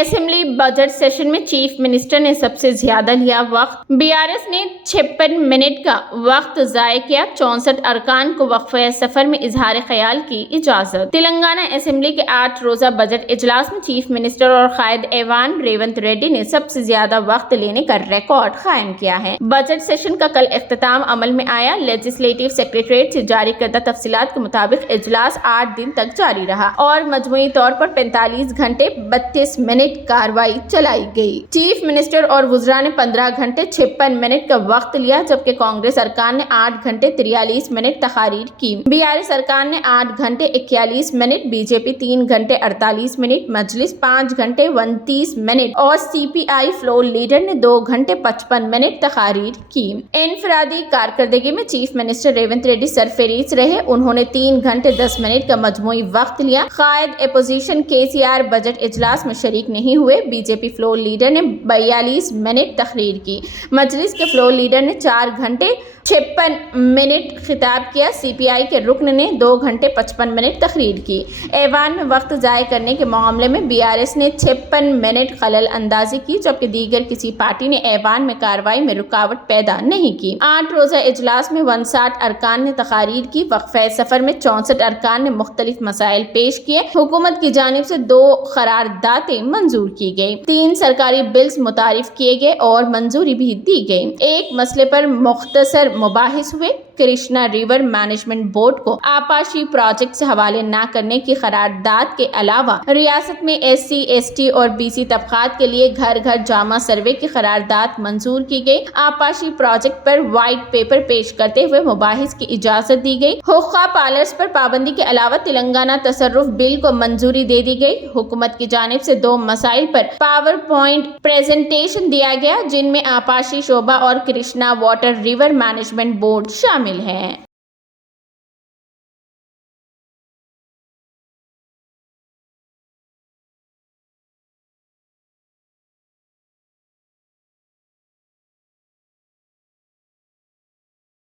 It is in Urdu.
اسمبلی بجٹ سیشن میں چیف منسٹر نے سب سے زیادہ لیا وقت۔ BRS نے 56 منٹ کا وقت ضائع کیا۔ 64 ارکان کو وقفہ سفر میں اظہار خیال کی اجازت۔ تلنگانہ اسمبلی کے 8 روزہ بجٹ اجلاس میں چیف منسٹر اور قائد ایوان ریونت ریڈی نے سب سے زیادہ وقت لینے کا ریکارڈ قائم کیا ہے۔ بجٹ سیشن کا کل اختتام عمل میں آیا۔ لیجسلیٹو سیکریٹریٹ سے جاری کردہ تفصیلات کے مطابق اجلاس 8 دن تک جاری رہا اور مجموعی طور پر 45 گھنٹے 32 منٹ کارروائی چلائی گئی۔ چیف منسٹر اور وزراء نے 15 گھنٹے 56 منٹ کا وقت لیا، جبکہ کانگریس ارکان نے 8 گھنٹے 43 منٹ تقاریر کی۔ BRS ارکان نے 8 گھنٹے 41 منٹ، BJP 3 گھنٹے 48 منٹ، مجلس 5 گھنٹے 29 منٹ اور CPI فلور لیڈر نے 2 گھنٹے 55 منٹ تقاریر کی۔ انفرادی کارکردگی میں چیف منسٹر ریونت ریڈی سرفہرست رہے، انہوں نے 3 گھنٹے 10 منٹ کا مجموعی وقت لیا۔ قائد اپوزیشن KCR بجٹ اجلاس میں شریک نہیں ہوئے۔ BJP فلور لیڈر نے 42 منٹ تقریر کی۔ مجلس کے فلور لیڈر نے 4 گھنٹے 56 منٹ خطاب کیا۔ CPI کے رکن نے 2 گھنٹے 55 منٹ تقریر کی۔ ایوان میں وقت ضائع کرنے کے معاملے میں BRS نے 56 منٹ خلل اندازی کی، جبکہ دیگر کسی پارٹی نے ایوان میں کارروائی میں رکاوٹ پیدا نہیں کی۔ 8 روزہ اجلاس میں 59 ارکان نے تقاریر کی۔ وقفہ سفر میں 64 ارکان نے مختلف مسائل پیش کیے۔ حکومت کی جانب سے 2 قراردادیں منظور کی گئی، 3 سرکاری بلز متعارف کیے گئے اور منظوری بھی دی گئی۔ ایک مسئلے پر مختصر مباحث ہوئے۔ کرشنا ریور مینجمنٹ بورڈ کو آپاشی پروجیکٹ سے حوالے نہ کرنے کی قرارداد کے علاوہ ریاست میں SC ST اور BC طبقات کے لیے گھر گھر جامع سروے کی قرارداد منظور کی گئی۔ آپاشی پروجیکٹ پر وائٹ پیپر پیش کرتے ہوئے مباحث کی اجازت دی گئی۔ حقہ پالرز پر پابندی کے علاوہ تلنگانہ تصرف بل کو منظوری دے دی گئی۔ حکومت کی جانب سے 2 مسائل پر پاور پوائنٹ پریزنٹیشن دیا گیا، جن میں آپاشی شعبہ اور Krishna water river management board شامل ہیں۔